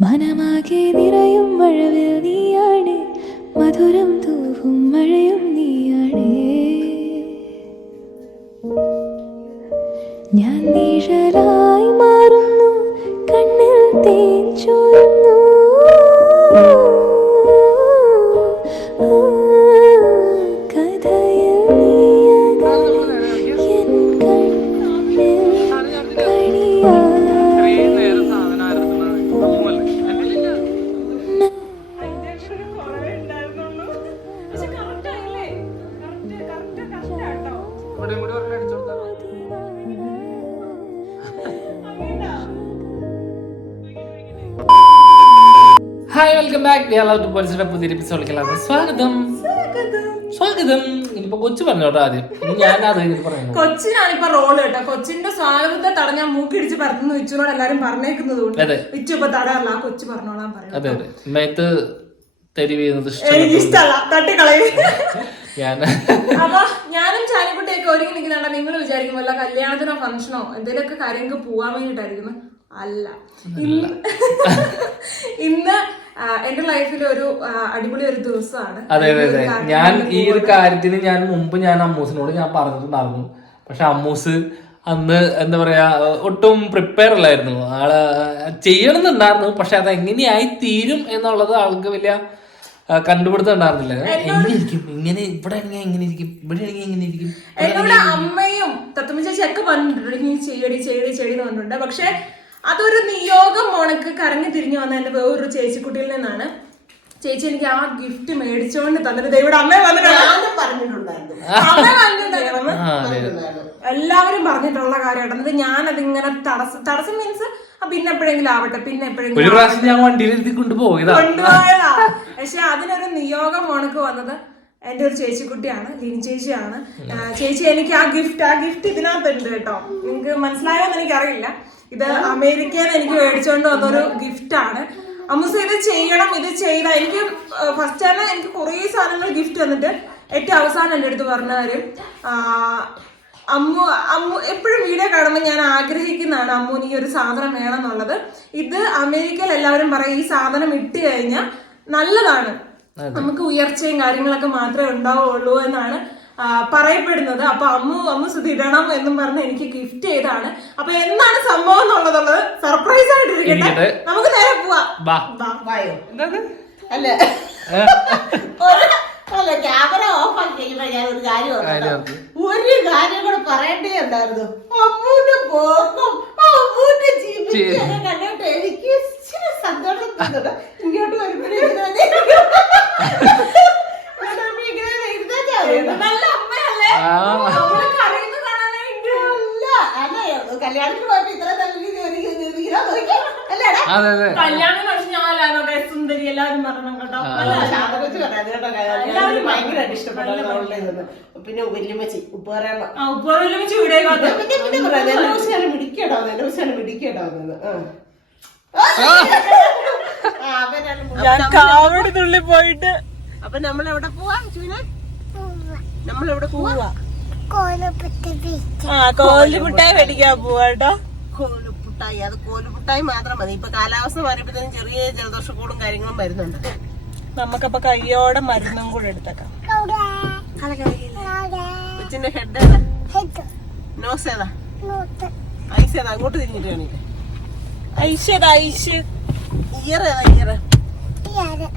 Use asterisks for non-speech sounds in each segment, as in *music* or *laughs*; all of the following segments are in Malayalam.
മനമാകെ നിറയും മഴവിൽ നീയാണ്. മധുരം തൂവും മഴയും നീയാണ്. പുതിയ എപ്പിസോഡിലേക്ക് സ്വാഗതം. സ്വാഗതം. ഇനിയിപ്പോ കൊച്ചു പറഞ്ഞു കേട്ടോ ആദ്യം ഞാൻ അത് പറയുന്നു കൊച്ചിനാണ് ഇപ്പൊ റോൾ കേട്ടോ. കൊച്ചിന്റെ സ്വാഗതത്തെ തടഞ്ഞാൽ മൂക്കിടിച്ച് പരത്തുന്ന വിച്ചുനോട് എല്ലാരും പറഞ്ഞേക്കുന്നത് കൊണ്ട്. വിച്ചു ഇപ്പൊ തടയാറില്ല. ആ കൊച്ചു പറഞ്ഞോളാൻ പറയും അതെ അതെ. മേത്ത് തെരി വീഴുന്നത് എനിക്ക് ഇഷ്ടമല്ല ഇഷ്ടമല്ല തട്ടിക്കളയും. ഞാൻ അപ്പൊ ഞാനും ചാനിക്കുട്ടിയൊക്കെ ഒരുങ്ങി നിൽക്കുന്നുണ്ട്. നിങ്ങൾ വിചാരിക്കും വല്ല കല്യാണത്തിനോ ഫംഗ്ഷനോ എന്തെങ്കിലുമൊക്കെ കാര്യങ്ങൾക്ക് പോവാൻ വേണ്ടിട്ടായിരിക്കുന്നു അല്ല. ഇന്ന് എന്റെ ലൈഫിൽ ഒരു അടിപൊളി ഒരു ദിവസമാണ്. അതെ അതെ അതെ. ഞാൻ ഈ ഒരു കാര്യത്തിന് ഞാൻ മുമ്പ് ഞാൻ അമ്മൂസിനോട് ഞാൻ പറഞ്ഞിട്ടുണ്ടായിരുന്നു. പക്ഷെ അമ്മൂസ് അന്ന് എന്താ പറയാ ഒട്ടും പ്രിപ്പയർ അല്ലായിരുന്നു. ആൾ ചെയ്യണമെന്നുണ്ടായിരുന്നു പക്ഷെ അത് എങ്ങനെയായി തീരും എന്നുള്ളത് ആൾക്ക് വലിയ കണ്ടുപിടുത്തം ഉണ്ടായിരുന്നില്ല. എങ്ങനെയിരിക്കും? ഇങ്ങനെ ഇവിടെ ആണെങ്കിൽ എങ്ങനെ ഇരിക്കും ഇവിടെ ആണെങ്കിൽ എങ്ങനെ ഇരിക്കും എന്നോട് അമ്മയും തത്തുമ്മ ചേച്ചി ഒക്കെ പറഞ്ഞിട്ടുണ്ട്. നീ ചെയ്യടി ചെയ്യടി ചെയ്യടി എന്ന് പറഞ്ഞിട്ടുണ്ട്. പക്ഷെ അതൊരു നിയോഗം മോണക്ക് കറങ്ങി തിരിഞ്ഞു വന്ന എന്റെ വേറൊരു ചേച്ചിക്കുട്ടിയിൽ നിന്നാണ്. ചേച്ചി എനിക്ക് ആ ഗിഫ്റ്റ് മേടിച്ചോണ്ട് തന്നിട്ട് ഇവിടെ അമ്മ പറഞ്ഞിട്ടുണ്ടായിരുന്നു. എല്ലാവരും പറഞ്ഞിട്ടുള്ള കാര്യം ഞാൻ അതിങ്ങനെ തടസ്സം തടസ്സം മീൻസ് പിന്നെ എപ്പോഴെങ്കിലും ആവട്ടെ പിന്നെ എപ്പോഴെങ്കിലും ഒരു പ്രാവശ്യം ഞാൻ വണ്ടിയിൽ ഇരുത്തി കൊണ്ടുപോയതാ. കൊണ്ടുപോയതാ. പക്ഷെ അതിനൊരു നിയോഗം മോണക്ക് വന്നത് എന്റെ ഒരു ചേച്ചിക്കുട്ടിയാണ് ലിനി ചേച്ചിയാണ്. ചേച്ചി എനിക്ക് ആ ഗിഫ്റ്റ് ആ ഗിഫ്റ്റ് ഇതിനകത്തുണ്ട് കേട്ടോ. നിങ്ങക്ക് മനസ്സിലായോന്ന് എനിക്ക് അറിയില്ല ഇത് അമേരിക്കയിൽ നിന്ന് എനിക്ക് മേടിച്ചുകൊണ്ട് വന്നൊരു ഗിഫ്റ്റ് ആണ്. അമ്മൂസ ഇത് ചെയ്യണം ഇത് ചെയ്ത. എനിക്ക് ഫസ്റ്റ് തന്നെ എനിക്ക് കുറേ സാധനങ്ങൾ ഗിഫ്റ്റ് തന്നിട്ട് ഏറ്റവും അവസാനം എന്റെ അടുത്ത് പറഞ്ഞവരും അമ്മു അമ്മു എപ്പോഴും വീഡിയോ കാണുമ്പോൾ ഞാൻ ആഗ്രഹിക്കുന്നതാണ് അമ്മുന് ഈ ഒരു സാധനം വേണം എന്നുള്ളത്. ഇത് അമേരിക്കയിൽ എല്ലാവരും പറയും ഈ സാധനം ഇട്ട് കഴിഞ്ഞാൽ നല്ലതാണ്. നമുക്ക് ഉയർച്ചയും കാര്യങ്ങളൊക്കെ മാത്രമേ ഉണ്ടാവുള്ളൂ എന്നാണ് പറയപ്പെടുന്നത്. അപ്പൊ അമ്മു അമ്മു സുധിടണം ഇടണം എന്നും പറഞ്ഞ് എനിക്ക് ഗിഫ്റ്റ് ചെയ്താണ്. അപ്പൊ എന്താണ് സംഭവം എന്നുള്ളതുള്ളത് സർപ്രൈസ് ആയിട്ട്. നമുക്ക് നേരെ പോവാ. അല്ലേ? അല്ല ക്യാമറ ഓഫ് ആക്കി കഴിയുമ്പോ ഞാൻ ഒരു കാര്യം. ഒരു കാര്യം കൂടെ പറയേണ്ടേ ഉണ്ടായിരുന്നു അമ്മൂന്റെ പോക്കും അമ്മൂന്റെ ജീവിച്ചൊക്കെ കണ്ടോട്ട് എനിക്ക് ഇച്ചിരി സന്തോഷം തോന്നുന്നു ഇങ്ങോട്ട് വരുമ്പോഴേ ഇങ്ങനെ ഇങ്ങോട്ട് വരുമ്പോ ഇങ്ങനെ ഇരുന്നാ മതി. നല്ല അമ്മയല്ലേ ആ. നമ്മൾ കരയുന്നത് കാണാനായിട്ട് അല്ല അല്ല കല്യാണത്തിന് പോയപ്പോ ഇത്ര നല്ല രീതിയിൽ ഒരുങ്ങി നിന്നിരിക്കുന്നെ നോക്കിയേ. അല്ലേടാ അതെ അതെ കല്യാണം ഞാനാകട്ടെ സുന്ദരി എല്ലാവരും മരണം കേട്ടോ ഭയങ്കരമായിട്ട് പിന്നെ വല്യമ്മച്ചി ദിവസം പിടിക്കട്ടോ നെല്ല് ദിവസം പിടിക്കട്ടോ ഞാൻ കാവടി പോയിട്ട് അപ്പൊ നമ്മൾ എവിടെ പോവാ. നമ്മളെവിടെ നമ്മൾ എവിടെ പോവാ. ആ കോലിമുട്ടായി മേടിക്കാൻ പോവാ കോലുപുട്ടായി അത് കോലുമുട്ടായി മാത്രം മതി. ഇപ്പൊ കാലാവസ്ഥ മാറിയപ്പോഴത്തേനും ചെറിയ ജലദോഷക്കൂടും കാര്യങ്ങളും വരുന്നുണ്ട്. നമുക്കപ്പൊ കയ്യോടെ മരുന്നും കൂടെ എടുത്തേക്കാം. കൊച്ചിന്റെ ഹെഡ് ഏതാ? നോസ് ഏതാ? ഐസ് ഏതാ? അങ്ങോട്ട് തിരിഞ്ഞിട്ട് ഐസ് ഏതാ? ഐസ്. ഇയർ ഏതാ? ഇയർ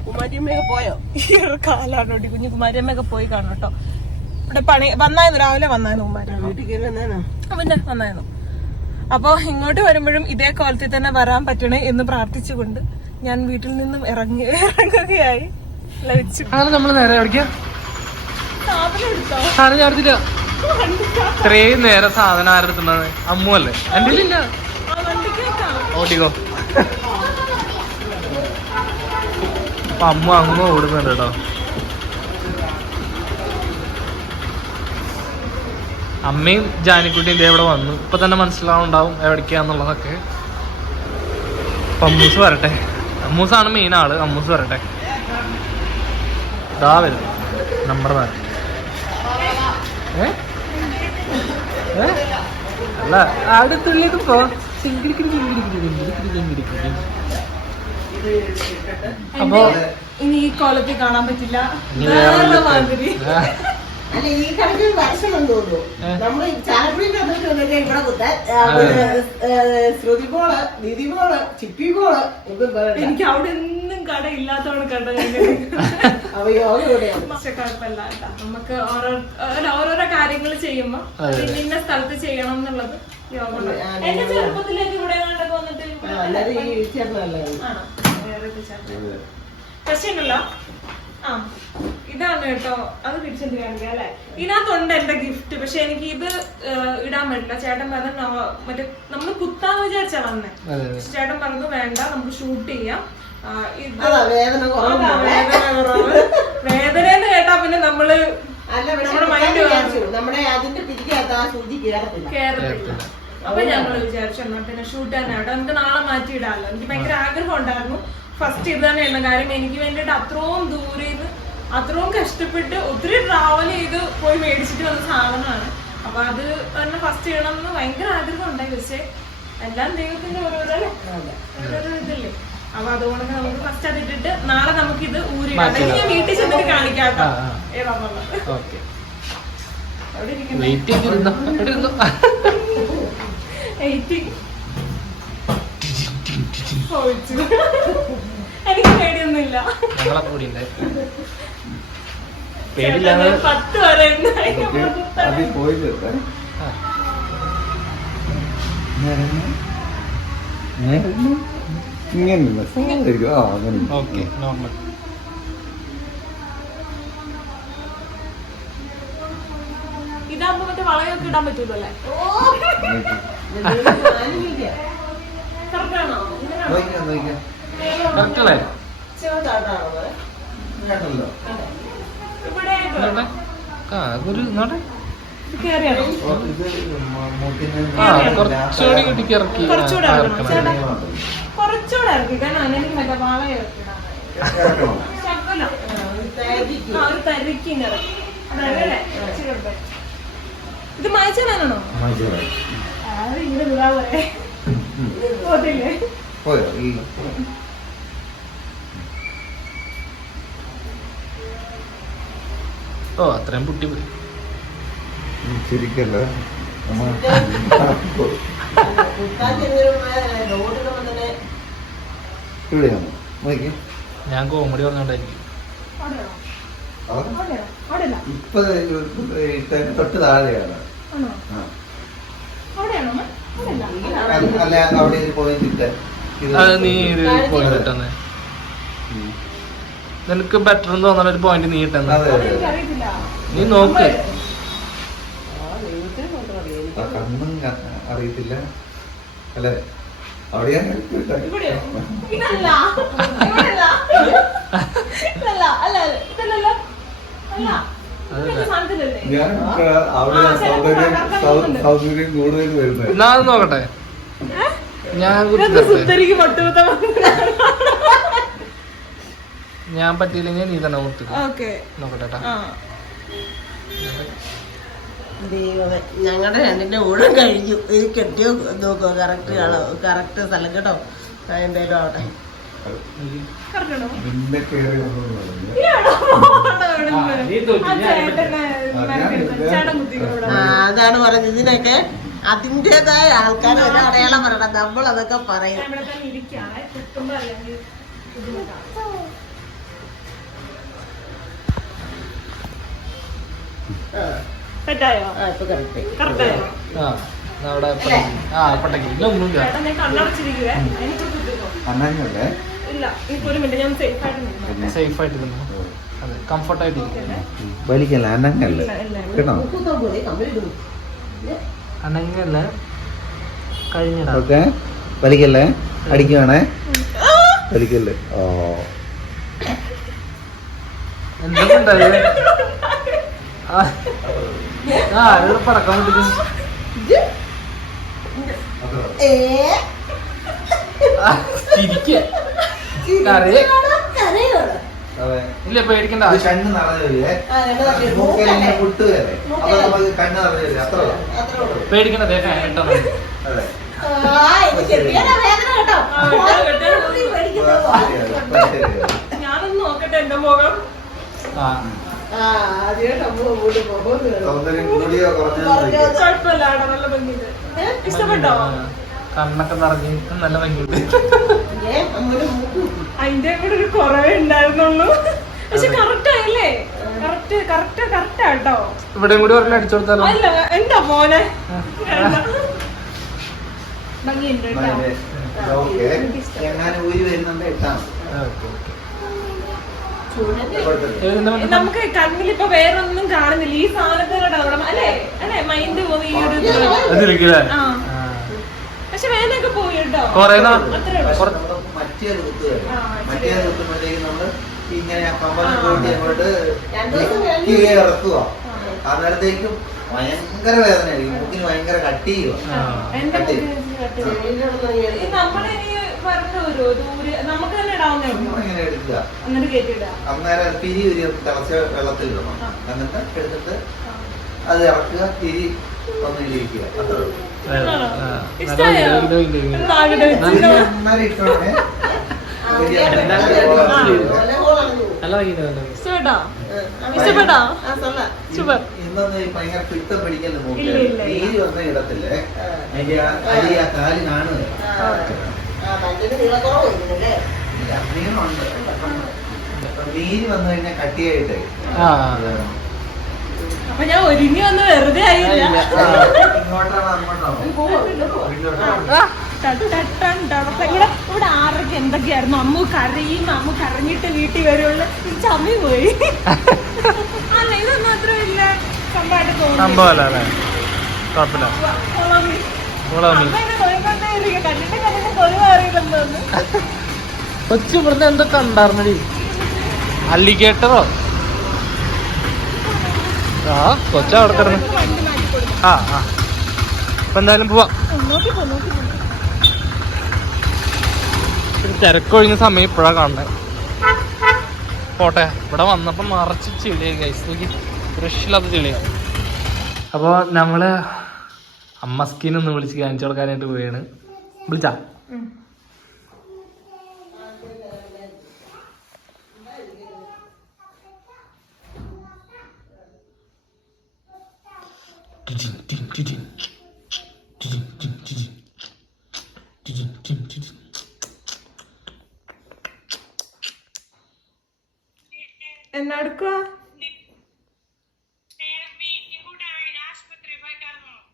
കുമാരിയമ്മയൊക്കെ പോയോ? ഈ ഒരു കാലാണോടി കുഞ്ഞു. കുമാരിയമ്മയൊക്കെ പോയി കാണും കേട്ടോ. ഇവിടെ പണി വന്നായിരുന്നു. രാവിലെ വന്നായിരുന്നു കുമാരി വീട്ടിൽ കയറി വന്നേനോ പിന്നെ വന്നായിരുന്നു. അപ്പൊ ഇങ്ങോട്ട് വരുമ്പോഴും ഇതേ കോലത്തിൽ തന്നെ വരാൻ പറ്റണേ എന്ന് പ്രാർത്ഥിച്ചുകൊണ്ട് ഞാൻ വീട്ടിൽ നിന്നും ഇറങ്ങി ഇറങ്ങുകയായി. ലഭിച്ചു അങ്ങനെ നമ്മൾ നേരെ എവിടേക്കാ? സാധനം എടുത്തോ? സാധനം ചാർജില്ല ഇത്രയും നേരം സാധനം ആരെടുത്തുന്നത് അമ്മു അല്ലേ? എന്റെ ഇല്ല ഓടിക്കോ. അപ്പൊ അമ്മ അങ്ങനെ ഓടുന്നുണ്ട് കേട്ടോ. അമ്മയും ജാനിക്കുട്ടിയും ഇതേ ഇവിടെ വന്നു. ഇപ്പൊ തന്നെ മനസ്സിലാവുണ്ടാവും എവിടേക്കാന്നുള്ളതൊക്കെ. അപ്പൊ അമ്മൂസ് വരട്ടെ. അമ്മൂസാണ് മെയിൻ ആൾ. അമ്മൂസ് വരട്ടെ. ഇതാ വരുന്നു. നമ്പർ നാല് ഏ? അല്ല അടുത്തുള്ളത് അപ്പൊ ഇനി ഈ കോലത്തിൽ കാണാൻ പറ്റില്ല. വേറെ മാതിരി. അല്ല ഈ കണക്ക് വരച്ചെന്ന് തോന്നുന്നു? നമ്മൾ ചാലക്കുടിയിൽ വന്നിട്ട് വന്നിട്ട് ഇവിടെ കുത്താൻ ശ്രുതി മോൾ നിധി മോൾ ചിപ്പി മോൾ ഒന്നും പറയണ്ട. എനിക്ക് അവിടെ ഒന്നും കട ഇല്ലാത്തവണ് കണ്ടത് അവ യോഗ ഇവിടെയാണ് പക്ഷെ കുഴപ്പമില്ല നമുക്ക് ഓരോ ഓരോരോ കാര്യങ്ങൾ ചെയ്യുമ്പോ ഇന്ന സ്ഥലത്ത് ചെയ്യണം എന്നുള്ളത് യോഗ എന്റെ ചെറുപ്പത്തിലേക്ക് ഇവിടെ കണ്ടൊക്കെ വന്നിട്ട് ഇവിടെ. പക്ഷേ ഉണ്ടല്ലോ ആ ഇതാണ് കേട്ടോ. അത് പിടിച്ചിട്ട് കാണിക്കാം അല്ലെ? ഇതിനകത്തുണ്ട് എന്റെ ഗിഫ്റ്റ് പക്ഷെ എനിക്ക് ഇത് ഏഹ്, ഇടാൻ പറ്റില്ല. ചേട്ടൻ പറഞ്ഞു മറ്റേ നമ്മൾ കുത്താന്ന് വിചാരിച്ചാ വന്നേ. ചേട്ടൻ പറഞ്ഞു വേണ്ട നമുക്ക് ഷൂട്ട് ചെയ്യാം. വേദന എന്ന് കേട്ടാ പിന്നെ നമ്മൾ നമ്മുടെ. നമ്മുടെ അതിന്റെ ആ സൂചി അപ്പൊ ഞങ്ങൾ വിചാരിച്ചു എന്നാ പിന്നെ ഷൂട്ട് തന്നെ നമുക്ക് നാളെ മാറ്റി ഇടാമല്ലോ എനിക്ക് ഭയങ്കര ആഗ്രഹം ഉണ്ടായിരുന്നു. ഫസ്റ്റ് ഇത് തന്നെയാണ് കാര്യം എനിക്ക് വേണ്ടിയിട്ട് അത്രയും ദൂരെ നിന്ന് അത്രയും കഷ്ടപ്പെട്ട് ഒത്തിരി ട്രാവൽ ചെയ്ത് പോയി മേടിച്ചിട്ട് വന്ന സാധനമാണ്. അപ്പൊ അത് തന്നെ ഫസ്റ്റ് ചെയ്യണം എന്ന് ഭയങ്കര ആഗ്രഹം ഉണ്ടായി. പക്ഷേ എല്ലാം ദൈവത്തിന്റെ ഓരോരോ ഓരോരോ ഇതല്ലേ? അപ്പൊ അതുകൊണ്ട് നമുക്ക് ഫസ്റ്റ് അത് ഇട്ടിട്ട് നാളെ നമുക്ക് ഇത് മാറ്റിയിടാം. ഞാൻ വീട്ടിൽ ചെന്നിട്ട് കാണിക്കാം കേട്ടോ പറഞ്ഞത്. ഏതാന്നുള്ളത് വെയിറ്റ് ചെയ്തിരുന്നോ എയ്റ്റിംഗ് എനിക്ക് പേടിയൊന്നുമില്ല. ഞങ്ങളെ കൂടി ഉണ്ട്. പത്ത് വരെ. അതിൽ പോയില്ല ആ, ഇങ്ങനെ ആ അങ്ങനെ ഓക്കെ നോർമൽ. ഇതാകുമ്പോ മറ്റേ വളയൊക്കെ ഇടാൻ പറ്റൂലോ അല്ലേ ഇവിടെ ആ ഒരു നോട്ടെ കുറച്ചുകൂടി കുട്ടിക്ക് ഇറക്കി. കുറച്ചുകൂടെ ഇറക്കി. കാരണം മറ്റേ. ഇത് മായച്ചാനാണോ മനസ്സിലായി ഇങ്ങനെ വിടാ പോലെ പോട്ടില്ലേ പോയോ? ഈ ഓ അത്രയും പൊട്ടി പോയി. ശരിക്കല്ല ഇവിടെയാണോ നോക്കി. ഞാൻ കോമഡി പറഞ്ഞോണ്ടായിരിക്കും. ഇപ്പൊ തൊട്ട് താഴെയാണ്. ആ. അവിടെയാണോ അല്ല അവിടെ ഒരു പോയിന്റ് ഇട്ട് അത് നീ ഒരു പോയിന്റ് ഇട്ടെന്ന്. നിനക്ക് ബെറ്റർ എന്ന് തോന്നുന്ന ഒരു പോയിന്റ് നീ ഇട്ടെന്ന്. അവിടെ നീ നോക്ക്. കണ്ണും അറിയത്തില്ല. അല്ലേ? ഇതൊക്കെ സാധനത്തിലല്ലേ? ഞാൻ അവിടെ കൂടുതൽ വരുന്നത്. നോക്കട്ടെ? ഞാൻ സുന്ദരിക്ക് *laughs* പറ്റിയില്ലെങ്കിൽ നീ തന്നെ ഓക്കെ. നോക്കട്ടെ ദൈവമേ ഞങ്ങളുടെ രണ്ടിന്റെ ഊഴം കഴിഞ്ഞു. ഇത് കെട്ടിയോ നോക്കോ കറക്റ്റ് കാണോ കറക്റ്റ് സ്ഥലം കേട്ടോ. എന്തായാലും ആവട്ടെ. അതാണ് പറഞ്ഞത്. ഇതിനൊക്കെ അതിന്റെതായ ആൾക്കാർ ഒരു അടയാളം പറയണം. നമ്മൾ അതൊക്കെ പറയും. സേഫ് ആയിട്ട് നിന്നു? സേഫ് ആയിട്ട് ഇരുന്നു അതെ കംഫർട്ട് ആയിട്ട് ഇരിക്കും വലിക്കല്ല? അനങ്ങല്ലേ? ഇല്ല ഇല്ല കേട്ടോ അനങ്ങല്ല കഴിഞ്ഞടാ. ഓക്കെ. വലിക്കല്ലേ? അടിക്കുവാണേ? വലിക്കല്ലേ? ഓ. ആ. ആ ആരോട് പറക്കാൻ ഏ? ഇല്ല പേടിക്കണ്ട കണ്ണ് കണ്ണ് നിറഞ്ഞു അത്ര പേടിക്കണ്ട. ഞാനൊന്ന് നോക്കട്ടെ എന്റെ മുഖം. ഇഷ്ടപ്പെട്ടോ? കണ്ണൊക്കെ നിറഞ്ഞ് നല്ല ഭംഗിയുണ്ട് അതിന്റെ കൂടെ ഒരു കുറവേ ഉണ്ടായിരുന്നുള്ളൂ. പക്ഷെ കറക്റ്റ് ആയില്ലേ? കറക്റ്റ് കറക്റ്റ് കറക്റ്റ് ആട്ടോ. ഇവിടെ കൂടി ഒരെണ്ണം അടിച്ചു കൊടുത്താലോ? അല്ല എന്താ മോനെ. ഭംഗിയുണ്ട് നമുക്ക് കണ്ണിലിപ്പോ വേറൊന്നും കാണുന്നില്ല. ഈ സാധനത്തിനോട് അല്ലേ? അല്ലേ? മൈൻഡ് പോകുന്ന ഈ ഒരു പക്ഷെ വേദനയൊക്കെ പോയി കേട്ടോ. കൊറേ നാ അത്രേ ഉള്ളൂ. പക്ഷെ നമ്മൾ മറ്റേത് കുത്തുകയാണ് ആ, മറ്റേത് കുത്തുമ്പോഴത്തേക്ക് നമ്മൾ ഇങ്ങനെ കമ്പലം കൂട്ടി അങ്ങോട്ട് ഇറക്കുക. അന്നേരത്തേക്കും ഭയങ്കര വേദനയായിരിക്കും. മുക്കിന് ഭയങ്കര കട്ടി ഇടാവുന്നേ എടുക്കുക. അന്നേരം തിരി ഒരു തിളച്ച വെള്ളത്തിൽ ഇടണം. എന്നിട്ട് എടുത്തിട്ട് അത് ഇറക്കുക തിരി ഒന്ന് ഇരിക്കുക അത്രേ ഉള്ളൂ. ഇടത്തില്ലേ ആ. അരി കാൽ നീര് വന്നു കഴിഞ്ഞാൽ കട്ടിയായിട്ട്. ആ അപ്പൊ ഞാൻ ഒരുങ്ങി വന്ന് വെറുതെ ആയില്ല. ഇവിടെ ആരൊക്കെ ആറൊക്കെ എന്തൊക്കെയായിരുന്നു? അമ്മു കരയും അമ്മു കരഞ്ഞിട്ട് വീട്ടിൽ വരുള്ളൂ. ചമ്മി പോയി. അല്ല ഇതൊന്നും അത്ര സംഭവമായിട്ട് തോന്നുന്നു. കൊച്ചു ഇവിടുന്ന് എന്തൊക്കെ ഉണ്ടായിരുന്നടി? അല്ലിഗേറ്ററോ ആ കൊച്ച അവിടെ കിടന്ന്. ആ ആ. അപ്പൊ എന്തായാലും പോവാം. തിരക്കൊഴിഞ്ഞ സമയം ഇപ്പോഴാ കാണുന്നത് പോട്ടെ ഇവിടെ വന്നപ്പോ നിറച്ച് ചെളിയായി കൈസ് നോക്കി ഫ്രഷില്ലാത്ത ചെളിയാണ് അപ്പോൾ നമ്മൾ അമ്മ സ്കിൻ ഒന്ന് വിളിച്ച് കാണിച്ചു കൊടുക്കാനായിട്ട് പോവുകയാണ് വിളിച്ചാ?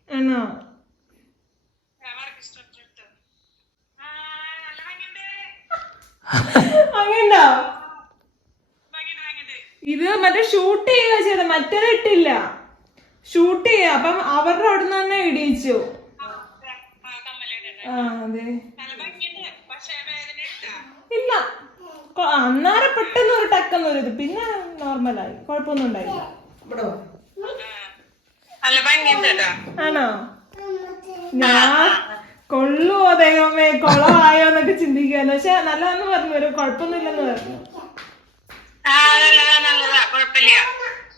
ആണോ? അങ്ങനെയുണ്ടോ ഇത് മറ്റേ ഷൂട്ട് ചെയ്യുക ചെയ്ത മറ്റേ ഇട്ടില്ല. ഷൂട്ട് ചെയ്യാം. അപ്പം അവരുടെ അവിടെ നിന്ന് തന്നെ ഇടിയിച്ചു. ആ അതെ. ഇല്ല. അന്നാരെ പെട്ടെന്ന് ഒരു ടക്കെന്ന് ഒരു ഇത്. പിന്നെ നോർമലായി കുഴപ്പമൊന്നും ഉണ്ടായില്ല. ആണോ? ഞാൻ കൊള്ളുവോ ദൈവമേ? കൊളമായോ എന്നൊക്കെ ചിന്തിക്കാന്ന് പക്ഷെ നല്ലതെന്ന് പറഞ്ഞു. ഒരു കുഴപ്പമൊന്നുമില്ലെന്ന് പറഞ്ഞു.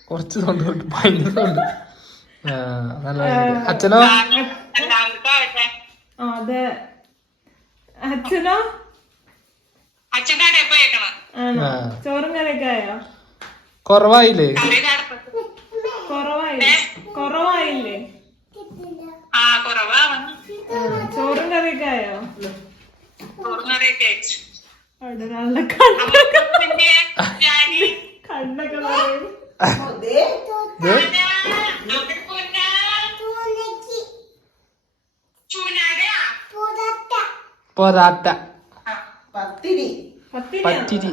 കുറച്ച് തൊണ്ട് നോക്കി ഭയങ്കര നല്ല. അച്ഛനോ? അതെ. അച്ഛനോ. ചോറും കറിയൊക്കെ ആയോ? കുറവായില്ലേ? കുറവായില്ലേ? കുറവായില്ലേ? ആ, ചോറും കറിയൊക്കെ ആയോ? കണ്ണൊക്കെ പറയും പൊറാട്ട പത്തിരി. പത്തിരി.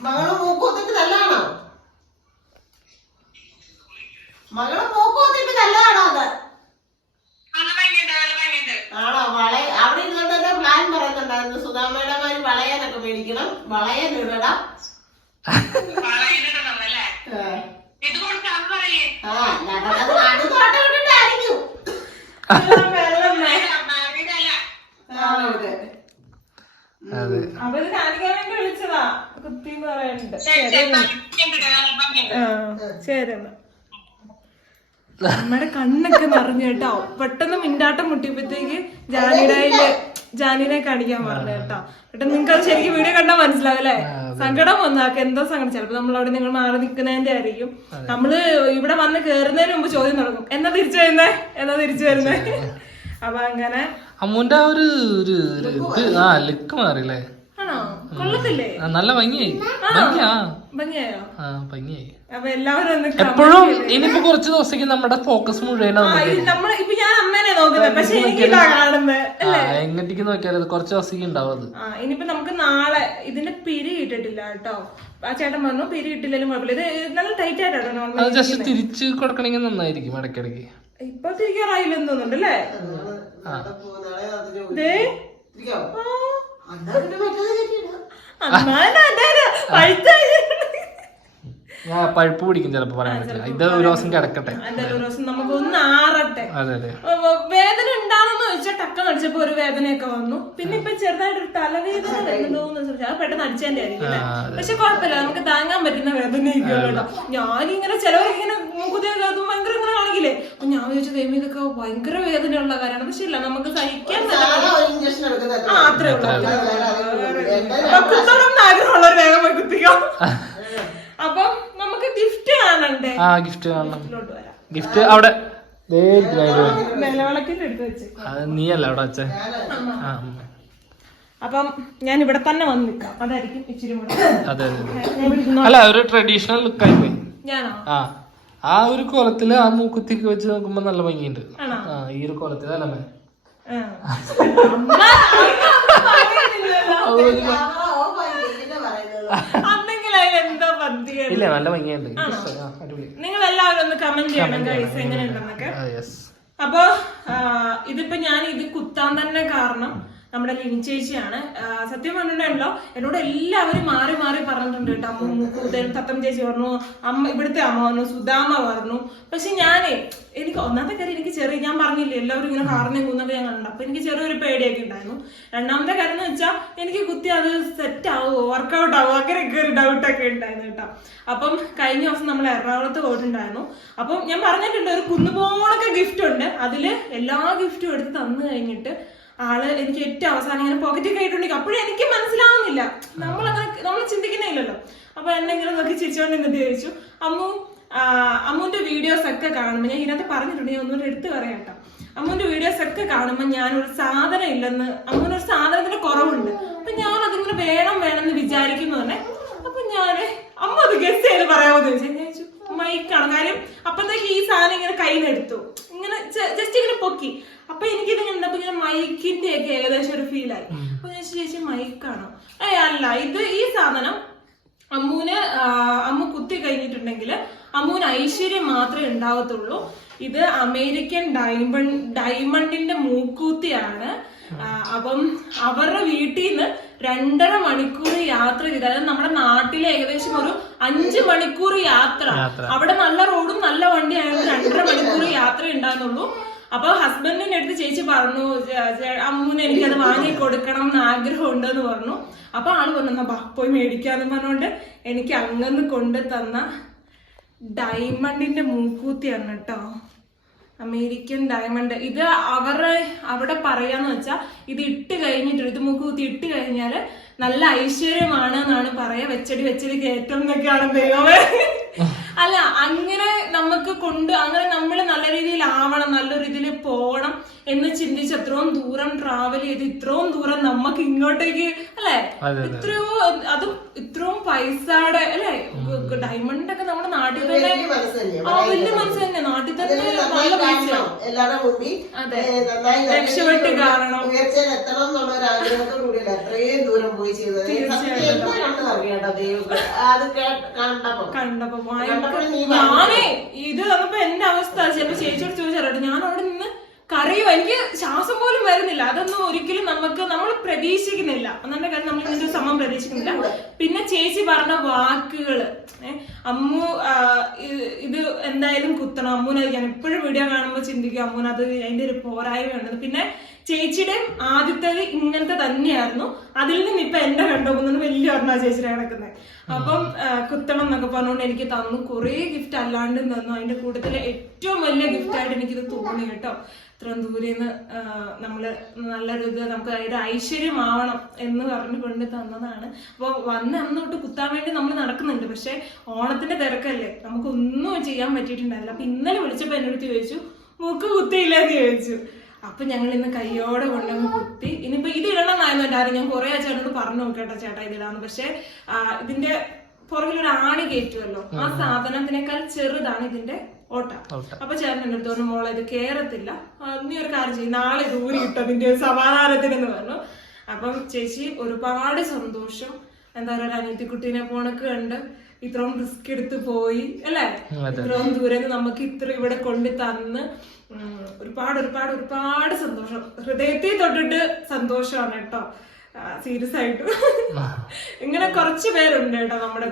മകൾ മൂക്കുത്തിട്ട് നല്ലതാണോ? മകൾ മൂക്കുത്തിട്ട് നല്ലതാണോ അത്? ആണോ? വള അവിടെ ഇരുന്നിട്ട് തന്നെ പ്ലാൻ പറയുന്നുണ്ടായിരുന്നു. സുധാമയുടെ മാതിരി വളയാനൊക്കെ മേടിക്കണം. വളയാൻ ഇടണം അതെ. അപ്പൊ ഇത് കാണിക്കാൻ വേണ്ടി വിളിച്ചതാ. എന്നാ. ശരി എന്നാ. നമ്മുടെ കണ്ണൊക്കെ നിറഞ്ഞു കേട്ടോ. പെട്ടെന്ന് മിണ്ടാട്ടം മുട്ടിയപ്പോഴത്തേക്ക് ജാനിയുടെ കയ്യിൽ ജാനിനെ കാണിക്കാൻ പറഞ്ഞു കേട്ടോ. കേട്ടോ നിങ്ങൾക്ക് അത് ശരിക്കും വീഡിയോ കണ്ടാൽ മനസ്സിലാവും അല്ലേ സങ്കടം വന്നാക്ക എന്തോ സങ്കടം. ചിലപ്പോ നമ്മൾ അവിടെ നിങ്ങൾ മാറി നിൽക്കുന്നതിന്റെ ആയിരിക്കും. നമ്മൾ ഇവിടെ വന്ന് കേറുന്നതിന് മുമ്പ് ചോദ്യം തുടങ്ങും. എന്നാ തിരിച്ചു വരുന്നേ? എന്നാ തിരിച്ചു വരുന്നേ? അപ്പൊ അങ്ങനെ അമ്മുന്റെ ആ ഒരു ഇത് ആ ലുക്ക് മാറിയില്ലേ? ആണോ? കൊള്ളത്തില്ലേ? നല്ല ഭംഗിയായി. ഭംഗിയാ. ഭംഗിയായോ? ആ ഭംഗിയായി. അപ്പൊ എല്ലാവരും ഒന്ന് എപ്പോഴും ഇനിയിപ്പോ കുറച്ച് ദിവസത്തേക്ക് നമ്മുടെ ഫോക്കസ് മുഴുവൻ നമ്മൾ ഇപ്പൊ ഞാൻ അമ്മേനെ നോക്കുന്നത്. പക്ഷെ എനിക്ക് എങ്ങോട്ടേക്ക് നോക്കിയാൽ കുറച്ച് ദിവസത്തേക്ക് ഉണ്ടാവും അത്. ഇനിയിപ്പോ നമുക്ക് നാളെ ഇതിന്റെ പിരി കിട്ടിട്ടില്ല കേട്ടോ. ആ ചേട്ടൻ പറഞ്ഞു പിരി കിട്ടില്ലെങ്കിലും കുഴപ്പമില്ല. ഇത് നല്ല ടൈറ്റ് നോർമൽ അത് ജസ്റ്റ് തിരിച്ച് കൊടുക്കണമെങ്കിൽ നന്നായിരിക്കും ഇടയ്ക്കിടയ്ക്ക്. ഇപ്പൊ തിരിക്കാറായില്ലെന്ന് തോന്നുന്നുണ്ട് അല്ലേ? ആ, ഞാൻ പഴുപ്പ് പിടിക്കും ചിലപ്പോ പറയാൻ പറ്റില്ല. ഇത് ഒരു ദിവസം കിടക്കട്ടെ. എന്തായാലും ദിവസം നമുക്ക് ആറട്ടെ. അതെ അതെ. വേദന ഉണ്ടാണെന്ന് ചോദിച്ചാൽ ടക്ക നടിച്ചപ്പോ ഒരു വേദനയൊക്കെ വന്നു. പിന്നെ ഇപ്പൊ ചെറുതായിട്ട് ഒരു തലവേദന വരുന്നുണ്ടോന്ന് അത്. പെട്ടെന്ന് അടിച്ചതിന്റെ ആയിരിക്കും. പക്ഷെ കുഴപ്പമില്ല. നമുക്ക് താങ്ങാൻ പറ്റുന്ന വേദനയൊക്കെ കേട്ടോ ഞാനിങ്ങനെ ചിലവരിങ്ങനെ മൂക്കുതിയൊക്കെ അതും ഭയങ്കര ഇങ്ങനെ കാണിക്കില്ലേ? അപ്പൊ ഞാൻ വിചാരിച്ചു ദൈവം ഇതൊക്കെ ഭയങ്കര വേദനയുള്ള കാര്യമാണ്. പക്ഷെ ഇല്ല നമുക്ക് സഹിക്കാൻ നാളെ ഒരു ഇഞ്ചക്ഷൻ എടുക്കുന്നത് ആ അത്രേ ഉള്ളൂ. ആഗ്രഹമുള്ളവർ വേഗം പോയി കുത്തിക്കോ. അപ്പം നമുക്ക് ഗിഫ്റ്റ് കാണണ്ടേ? ആ ഗിഫ്റ്റ് കാണണം. ഗിഫ്റ്റ് അവിടെ. നീയല്ല അവിടെ അച്ഛൻ. അപ്പം ഞാൻ ഇവിടെ തന്നെ വന്ന് നിൽക്കാം. അതായിരിക്കും ഇച്ചിരി അതെ അല്ല ഒരു ട്രഡീഷണൽ ലുക്കായി പോയി ഞാനോ? ആ. ആ ഒരു കോലത്തിൽ ആ മൂക്കുത്തിക്ക് വെച്ച് നോക്കുമ്പോ നല്ല ഭംഗിയുണ്ട്. ആ ഈ ഒരു കോലത്തിൽ അല്ലേ ഇല്ല നല്ല ഭംഗിയുണ്ട്. നിങ്ങൾ എല്ലാവരും ഒന്ന് കമന്റ് ചെയ്യണം ഗൈസ് എങ്ങനെയുണ്ടെന്നൊക്കെ അപ്പൊ ഇതിപ്പോ ഞാൻ ഇത് കുത്താൻ തന്നെ കാരണം നമ്മുടെ ലിനി ചേച്ചിയാണ്. സത്യം പറഞ്ഞിട്ടുണ്ടല്ലോ എന്നോട് എല്ലാവരും മാറി മാറി പറഞ്ഞിട്ടുണ്ട് കേട്ടോ. അമ്മ മുക്കൂതൻ തത്തം ചേച്ചി പറഞ്ഞു അമ്മ ഇവിടുത്തെ അമ്മ പറഞ്ഞു സുധാമ പറഞ്ഞു. പക്ഷെ ഞാനേ എനിക്ക് ഒന്നാമത്തെ കാര്യം എനിക്ക് ചെറിയ ഞാൻ പറഞ്ഞില്ലേ എല്ലാവരും ഇങ്ങനെ കാറിനെയും കുന്നൊക്കെ ഞാൻ കണ്ടു. അപ്പൊ എനിക്ക് ചെറിയൊരു പേടിയൊക്കെ ഉണ്ടായിരുന്നു. രണ്ടാമത്തെ കാര്യം എന്ന് വെച്ചാൽ എനിക്ക് കുത്തി അത് സെറ്റ് ആവുമോ വർക്കൗട്ട് ആവുമോ അങ്ങനെയൊക്കെ ഒരു ഡൗട്ടൊക്കെ ഉണ്ടായിരുന്നു കേട്ടോ. അപ്പം കഴിഞ്ഞ ദിവസം നമ്മൾ എറണാകുളത്ത് പോയിട്ടുണ്ടായിരുന്നു. അപ്പം ഞാൻ പറഞ്ഞിട്ടുണ്ട് ഒരു കുന്നുപോണൊക്കെ ഗിഫ്റ്റ് ഉണ്ട്. അതിൽ എല്ലാ ഗിഫ്റ്റും എടുത്ത് തന്നു കഴിഞ്ഞിട്ട് ആൾ എനിക്ക് ഏറ്റവും അവസാനം ഇങ്ങനെ പോക്കറ്റിൽ കയറ്റുണ്ടെങ്കിൽ അപ്പോഴും എനിക്ക് മനസ്സിലാവുന്നില്ല. നമ്മളങ്ങനെ നമ്മൾ ചിന്തിക്കുന്നില്ലല്ലോ. അപ്പൊ എന്നെങ്കിലും നോക്കി ചിരിച്ചോണ്ട് എന്നിട്ട് ചോദിച്ചു അമ്മു അമ്മുവിന്റെ വീഡിയോസ് ഒക്കെ കാണുമ്പോൾ ഞാൻ ഇതിനകത്ത് പറഞ്ഞിട്ടുണ്ട് ഞാൻ ഒന്നുകൂടെ എടുത്തു പറയാം കേട്ടോ. അമ്മുവിന്റെ വീഡിയോസ് ഒക്കെ കാണുമ്പോൾ ഞാനൊരു സാധനം ഇല്ലെന്ന് അമ്മുവിന് ഒരു സാധനത്തിന്റെ കുറവുണ്ട് അപ്പൊ ഞാൻ അതിങ്ങനെ വേണം വേണം എന്ന് വിചാരിക്കുന്നു തന്നെ അപ്പൊ ഞാൻ അമ്മ അത് ഗസ് ചെയ്ത് പറയാമോ എന്ന് ചോദിച്ചാൽ ഞാൻ ചോദിച്ചു മൈക്കാണ് കാര്യം അപ്പത്തേക്ക് ഈ സാധനം ഇങ്ങനെ കയ്യിൽ നിന്ന് എടുത്തു ഇങ്ങനെ ജസ്റ്റ് ഇങ്ങനെ പൊക്കി അപ്പൊ എനിക്കിത് കണ്ടപ്പോ ഇങ്ങനെ മൈക്കിന്റെ ഒക്കെ ഏകദേശം ഒരു ഫീൽ ആയി അപ്പൊ ഞാൻ ചോദിച്ചു, ചേച്ചി മൈക്കാണോ ഏ അല്ല ഇത് ഈ സാധനം അമ്മൂന് അമ്മ കുത്തി കഴിഞ്ഞിട്ടുണ്ടെങ്കിൽ അമ്മൂന് ഐശ്വര്യം മാത്രമേ ഉണ്ടാവത്തുള്ളൂ. ഇത് അമേരിക്കൻ ഡയമണ്ട് ഡയമണ്ടിന്റെ മൂക്കൂത്തിയാണ്. അപ്പം അവരുടെ വീട്ടിൽ നിന്ന് രണ്ടര മണിക്കൂർ യാത്ര ചെയ്ത് അതായത് നമ്മുടെ നാട്ടിലെ ഏകദേശം ഒരു അഞ്ച് മണിക്കൂർ യാത്ര. അവിടെ നല്ല റോഡും നല്ല വണ്ടി ആയതുകൊണ്ട് രണ്ടര മണിക്കൂർ യാത്ര ഉണ്ടാകുന്നുള്ളൂ അപ്പൊ ഹസ്ബൻഡിന്റെ അടുത്ത് ചേച്ചി പറഞ്ഞു "ചേ- എനിക്ക് അമ്മൂന് എനിക്കത് വാങ്ങി കൊടുക്കണം എന്ന് ആഗ്രഹം ഉണ്ടെന്ന് പറഞ്ഞു. അപ്പൊ ആൾ പറഞ്ഞു "എന്നാ പോയി മേടിക്കാന്ന് പറഞ്ഞുകൊണ്ട് എനിക്ക് അങ്ങന്ന് കൊണ്ട് തന്ന ഡയമണ്ടിന്റെ മൂക്കൂത്തിയാണ് കേട്ടോ. അമേരിക്കൻ ഡയമണ്ട് ഇത് അവരുടെ അവിടെ പറയാന്ന് വെച്ചാ ഇത് ഇട്ട് കഴിഞ്ഞിട്ട് ഇത് മൂക്കുകുത്തി ഇട്ട് കഴിഞ്ഞാൽ നല്ല ഐശ്വര്യമാണ് എന്നാണ് പറയാ വെച്ചടി വെച്ചടി കയറ്റം എന്നൊക്കെയാണ് ദൈവമേ. അല്ല അങ്ങനെ നമുക്ക് കൊണ്ട് അങ്ങനെ നമ്മൾ നല്ല രീതിയിൽ ആവണം നല്ല രീതിയിൽ പോകണം എന്ന് ചിന്തിച്ച് എത്രയും ദൂരം ട്രാവൽ ചെയ്ത് ഇത്രയും ദൂരം നമുക്ക് ഇങ്ങോട്ടേക്ക് അല്ലെ? ഇത്രയോ അതും. ഇത്രയും പൈസയുടെ അല്ലെ? ഡയമണ്ട് ഒക്കെ നമ്മുടെ നാട്ടിൽ തന്നെ വലിയ മനസ്സ് തന്നെയാ, ആ വലിയ മനസ്സ് തന്നെ നാട്ടിൽ തന്നെ നല്ല പൈസ. അതെ. രക്ഷപ്പെട്ട് കാരണം. എത്തണം എന്നുള്ള ഒരു ആഗ്രഹത്തോടു കൂടിയല്ല അത്രയും ദൂരം പോയി ചെയ്തത്. കണ്ടപ്പോ. ഞാനേ ഇത് വന്നപ്പോ എന്റെ അവസ്ഥ. ചിലപ്പോ ചേച്ചിയോട് ചോദിച്ചാലോ ഞാൻ അവിടെ നിന്ന് കരയോ എനിക്ക് ശ്വാസം പോലും വരുന്നില്ല. അതൊന്നും ഒരിക്കലും നമുക്ക് നമ്മൾ പ്രതീക്ഷിക്കുന്നില്ല. ഒന്നാമത്തെ കാര്യം നമ്മൾ ഇതിന്റെ സംഭവം പ്രതീക്ഷിക്കുന്നില്ല. പിന്നെ ചേച്ചി പറഞ്ഞ വാക്കുകൾ ഏഹ് അമ്മു ഇത് എന്തായാലും കുത്തണം. അമ്മൂനെ ഞാൻ എപ്പോഴും വീഡിയോ കാണുമ്പോൾ ചിന്തിക്കും അമ്മൂനത് അതിന്റെ ഒരു പോരായ്മ ഉണ്ടെന്ന് പിന്നെ ചേച്ചിയുടെയും ആദ്യത്തേത് ഇങ്ങനത്തെ തന്നെയായിരുന്നു. അതിൽ നിന്ന് ഇപ്പൊ എന്റെ കണ്ടുപോകുന്നത് വലിയ ഒരെണ്ണ ചേച്ചിയുടെ കിടക്കുന്നത് അപ്പം കുത്തണം എന്നൊക്കെ പറഞ്ഞുകൊണ്ട് എനിക്ക് തന്നു. കുറേ ഗിഫ്റ്റ് അല്ലാണ്ടും തന്നു. അതിന്റെ കൂട്ടത്തിൽ ഏറ്റവും വലിയ ഗിഫ്റ്റ് ആയിട്ട് എനിക്കിത് തോന്നി കേട്ടോ. ഇത്രയും ദൂരെന്ന് നമ്മൾ നല്ലൊരു ഇത് നമുക്ക് അതായത് ഐശ്വര്യമാവണം എന്ന് പറഞ്ഞു കൊണ്ട് തന്നതാണ്. അപ്പോൾ വന്ന് അന്ന് തൊട്ട് കുത്താൻ വേണ്ടി നമ്മൾ നടക്കുന്നുണ്ട്. പക്ഷെ ഓണത്തിന്റെ തിരക്കല്ലേ. നമുക്കൊന്നും ചെയ്യാൻ പറ്റിയിട്ടുണ്ടായില്ല അപ്പൊ ഇന്നലെ വിളിച്ചപ്പോൾ എന്നോട് ചോദിച്ചു മൂക്ക് കുത്തിയില്ല എന്ന് ചോദിച്ചു. അപ്പൊ ഞങ്ങൾ ഇന്ന് കയ്യോടെ കൊണ്ടുവന്ന് കുത്തി. ഇനിയിപ്പോ ഇത് ഇടണമെന്നായിരുന്നു ആരും ഞാൻ കുറെ ചേട്ടനോട് പറഞ്ഞു നോക്കട്ടെ ചേട്ടാ ഇതിടാന്ന് പക്ഷെ ഇതിന്റെ പുറകിലൊരു ഒരു ആണി കയറ്റുമല്ലോ ആ സാധനത്തിനേക്കാൾ ചെറുതാണ് ഇതിന്റെ ഓട്ട. അപ്പൊ ചേട്ടൻ എന്റെ അടുത്ത് പറഞ്ഞു മോളെ ഇത് കേറത്തില്ല. നീ ഒരു കാര്യം ചെയ്യും. നാളെ ഇത് ഊരി കിട്ടും അതിന്റെ ഒരു സമാധാനത്തിനെന്ന് പറഞ്ഞു. അപ്പം ചേച്ചി ഒരുപാട് സന്തോഷം. എന്താ പറയുക അനിയത്തിക്കുട്ടീനെ പോണക്ക് കണ്ട് ഇത്രയും റിസ്ക് എടുത്ത് പോയി അല്ലേ? ഇത്രയും ദൂരം നമുക്ക് ഇത്ര ഇവിടെ കൊണ്ട് തന്ന് ഒരുപാട് ഒരുപാട് ഒരുപാട് സന്തോഷം. ഹൃദയത്തെ തൊട്ടിട്ട് സന്തോഷമാണ് കേട്ടോ. സീരിയസ് ആയിട്ട്. ഇങ്ങനെ കുറച്ച് പേരുണ്ട് കേട്ടോ നമ്മുടെ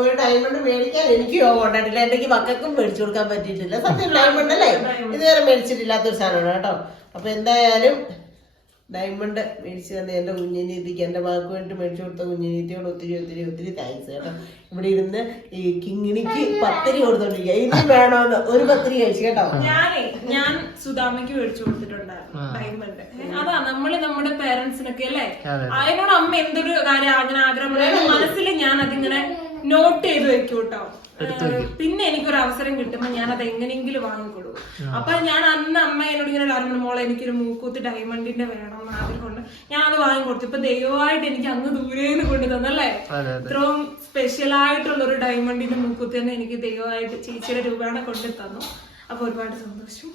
ഒരു ഡയമണ്ട് മേടിക്കാൻ എനിക്ക് യോഗം എന്റെ മക്കൾക്കും മേടിച്ചു കൊടുക്കാൻ പറ്റിയിട്ടില്ല. സത്യം ഡയമണ്ട് അല്ലേ ഇതുവരെ മേടിച്ചിട്ടില്ലാത്തൊരു സാധനമാണ് കേട്ടോ. അപ്പൊ എന്തായാലും ഡയമണ്ട് മേടിച്ചു തന്ന എന്റെ കുഞ്ഞിനീതിക്ക് എന്റെ വാക്ക് വേണ്ടി മേടിച്ചു കൊടുത്ത കുഞ്ഞിനീതിയോട് ഒത്തിരി ഒത്തിരി ഒത്തിരി താങ്ക്സ് കേട്ടോ. ഇവിടെ ഇരുന്ന് ഈ കിങ്ങിണിക്ക് പത്തിരി കൊടുത്തോണ്ടിരിക്കുക ഇനി വേണോന്ന് ഒരു പത്തിരി കഴിച്ചു കേട്ടോ. ഞാനേ ഞാൻ സുധാമയ്ക്ക് മേടിച്ചു കൊടുത്തിട്ടുണ്ടായിരുന്നു ഡയമണ്ട്. അതാ നമ്മൾ നമ്മുടെ പേരൻസിനൊക്കെ അല്ലേ? അതിനോട് അമ്മ എന്തൊരു കാര്യം അങ്ങനെ ആഗ്രഹം മനസ്സിൽ ഞാൻ അതിങ്ങനെ നോട്ട് ചെയ്ത് വെക്കൂട്ടോ. പിന്നെ എനിക്കൊരു അവസരം കിട്ടുമ്പോൾ ഞാൻ അത് എങ്ങനെയെങ്കിലും വാങ്ങിക്കൊടുക്കും. അപ്പൊ ഞാൻ അന്ന് അമ്മ എന്നോട് ഇങ്ങനെ പറഞ്ഞു മോളെ എനിക്കൊരു മൂക്കൂത്ത് ഡയമണ്ടിന്റെ വേണം എന്ന് ആഗ്രഹമുണ്ട് ഞാൻ അത് വാങ്ങിക്കൊടുത്തു. ഇപ്പൊ ദൈവമായിട്ട് എനിക്ക് അങ്ങ് ദൂരേന്ന് കൊണ്ടു തന്നല്ലേ ഇത്രയും സ്പെഷ്യൽ ആയിട്ടുള്ള ഒരു ഡയമണ്ടിന്റെ മൂക്കൂത്ത് തന്നെ എനിക്ക് ദൈവമായിട്ട് ചേച്ചിയുടെ രൂപയാണ് കൊണ്ടു തന്നു. അപ്പൊ ഒരുപാട് സന്തോഷം.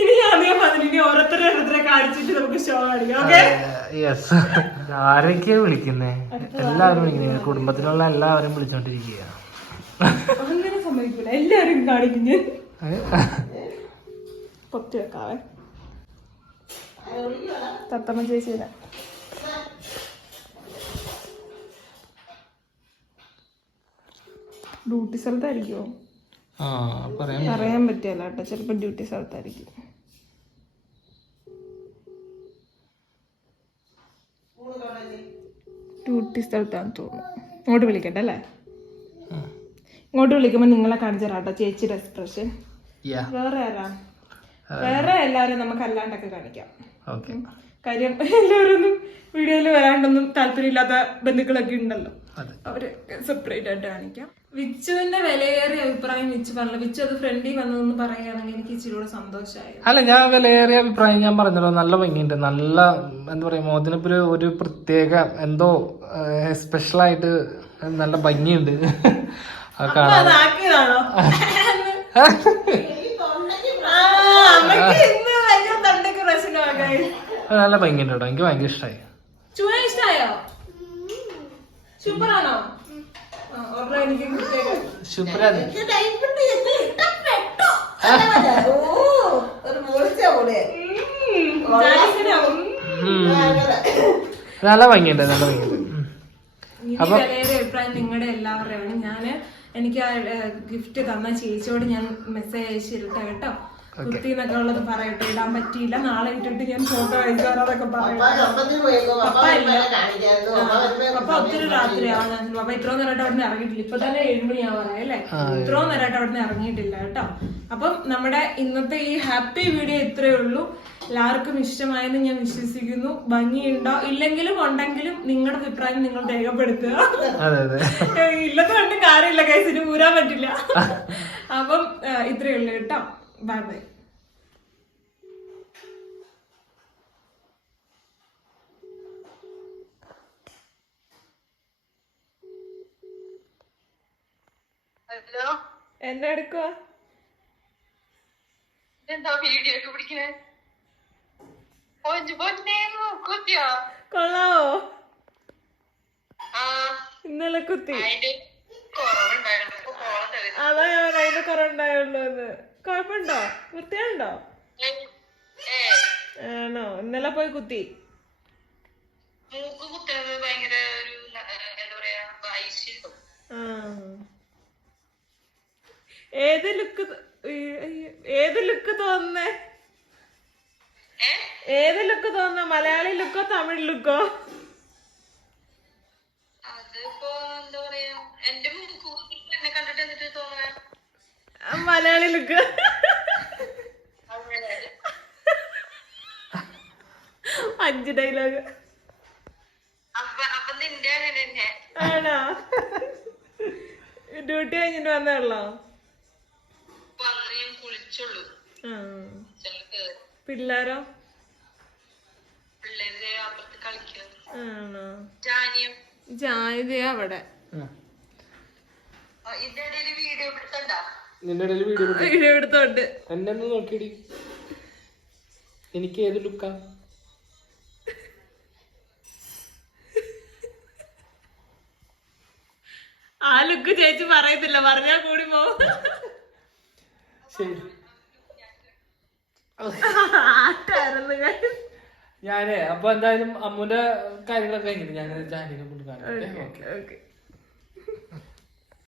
ഇനി ഞാൻ അധികം പറഞ്ഞു ഇനി ഓരോരുത്തരെ ഓരോരുത്തരെ കാണിച്ചിട്ട് നമുക്ക് ഷോ കാണിക്കാം ഓക്കെ? യെസ് ആരൊക്കെയാ വിളിക്കുന്നേ? എല്ലാവരും വിളിക്കുന്നേ. കുടുംബത്തിലുള്ള എല്ലാവരും വിളിച്ചോണ്ടിരിക്കുക അങ്ങനെ സമ്മതിക്കൂല. എല്ലാരും കാണിക്കും ഞാൻ പൊത്തി വെക്കാവേ തത്തമ്മ ചേച്ചി ഡ്യൂട്ടി സ്ഥലത്തായിരിക്കുമോ പറയാൻ പറ്റിയല്ല കേട്ടോ. ചിലപ്പോ ഡ്യൂട്ടി സ്ഥലത്തായിരിക്കും. ഡ്യൂട്ടി സ്ഥലത്താന്ന് തോന്നുന്നു. ഇങ്ങോട്ട് വിളിക്കട്ടെ അല്ലേ? ഇങ്ങോട്ട് വിളിക്കുമ്പോ നിങ്ങളെ കാണിച്ചു തരാട്ടോ ചേച്ചിയുടെ എക്സ്പ്രഷൻ വേറെ ആരാ? വേറെ എല്ലാവരും നമുക്ക് അല്ലാണ്ടൊക്കെ കാണിക്കാം. കാര്യം എല്ലാവരും വീഡിയോയിൽ വരാണ്ടൊന്നും താല്പര്യമില്ലാത്ത ബന്ധുക്കളൊക്കെ ഉണ്ടല്ലോ. അവർ സെപ്പറേറ്റ് ആയിട്ട് കാണിക്കാം. വിച്ചുവിന്റെ വിലയേറിയ അഭിപ്രായം വിച്ചു പറഞ്ഞു വിച്ചു അത് ഫ്രണ്ടിൽ വന്നതെന്ന് പറയുകയാണെങ്കിൽ എനിക്ക് ഇച്ചിരി കൂടെ സന്തോഷമായി. അല്ല ഞാൻ വിലയേറിയ അഭിപ്രായം ഞാൻ പറഞ്ഞല്ലോ. നല്ല ഭംഗിയുണ്ട്. നല്ല എന്താ പറയാ മോദിനൊരു ഒരു ഒരു പ്രത്യേക എന്തോ സ്പെഷ്യൽ ആയിട്ട് നല്ല ഭംഗിയുണ്ട്. *laughs* നല്ല ഭംഗിയുണ്ട് കേട്ടോ. എനിക്ക് ഭയങ്കര ഇഷ്ടമായി സൂപ്പറാണോ? പോലെ നല്ല ഭംഗിയുണ്ട് നല്ല ഭംഗിയുണ്ട്. അഭിപ്രായം നിങ്ങളുടെ എല്ലാവരുടെയാണ്. ഞാൻ എനിക്ക് ആ ഗിഫ്റ്റ് തന്ന ചേച്ചിയോട് ഞാൻ മെസ്സേജ് അയച്ചിരട്ടെ കേട്ടോ. കുത്തിന്നൊക്കെ ഉള്ളത് പറയട്ടെ ഇടാൻ പറ്റിയില്ല. നാളെ ഇട്ടിട്ട് ഞാൻ ഫോട്ടോ അയച്ചാറൊക്കെ അപ്പ ഒത്തിരി രാത്രിയാവും അപ്പൊ ഇത്രയും നേരമായിട്ട് അവിടെ നിന്ന് ഇറങ്ങിയിട്ടില്ല. ഇപ്പൊ തന്നെ ഏഴുമണിയാവാറേ അല്ലേ? ഇത്രയും നേരമായിട്ട് അവിടെ നിന്ന് ഇറങ്ങിയിട്ടില്ല കേട്ടോ. അപ്പം നമ്മുടെ ഇന്നത്തെ ഈ ഹാപ്പി വീഡിയോ ഇത്രയേ ഉള്ളൂ. എല്ലാവർക്കും ഇഷ്ടമായെന്ന് ഞാൻ വിശ്വസിക്കുന്നു. ഭംഗിയുണ്ടോ? ഇല്ലെങ്കിലും ഉണ്ടെങ്കിലും നിങ്ങളുടെ അഭിപ്രായം നിങ്ങൾ രേഖപ്പെടുത്തുക. അതെ അതെ. ഏയ് ഇല്ലത്തെ കണ്ട് കാര്യമില്ല കൈസിന് ഊരാൻ പറ്റില്ല. അപ്പം ഇത്രയേ ഉള്ളൂ കേട്ടോ. ബൈ ബൈ ഹലോ എന്നെ എടുക്കുക എന്താ വീഡിയോ ഒക്കെ പിടിക്കണേ? കൊള്ളാവോ? ഇന്നലെ കുത്തി. അതാ. ഞാൻ അതിന്റെ കുറവുണ്ടായുള്ളൂ എന്ന്. കൊഴപ്പുണ്ടോ വൃത്തിയുണ്ടോ ആണോ? ഇന്നലെ പോയി കുത്തി. മൂക്ക് കുത്തുന്നത് ഭയങ്കര ഒരു എന്താ പറയാ ഐശ്വര്യം ആ. ഏത് ലുക്ക് ഏത് ലുക്ക് തോന്നുന്നേ? ഏത് ലുക്ക് തോന്നുന്നു? മലയാളി ലുക്കോ തമിഴ് ലുക്കോ? മലയാളി ലുക്ക്. അഞ്ച് ഡയലോഗ്. ആണോ? ഡ്യൂട്ടി കഴിഞ്ഞിട്ട് വന്ന് ഞാൻ കുളിച്ചുള്ളൂ. പിള്ളേരോ? ആണോ? അവിടെ. വീഡിയോ എടുത്തണ്ട? നിന്റെ ഇടയിൽ വീഡിയോ വീഡിയോ എടുത്തോണ്ട്. എന്നെ ഒന്ന് നോക്കിയടി. എനിക്ക് ഏത് ലുക്കാ ആ? ലുക്ക് ചേച്ചി പറയത്തില്ല പറഞ്ഞാ കൂടി പോവും. ശരി. ആട്ടായിരുന്നു. ഞാനേ അപ്പൊ എന്തായാലും അമ്മുന്റെ കാര്യങ്ങളൊക്കെ കഴിഞ്ഞിട്ട് ഞാൻ ജാനിനെ കൊണ്ട് കാണാം ഓക്കെ.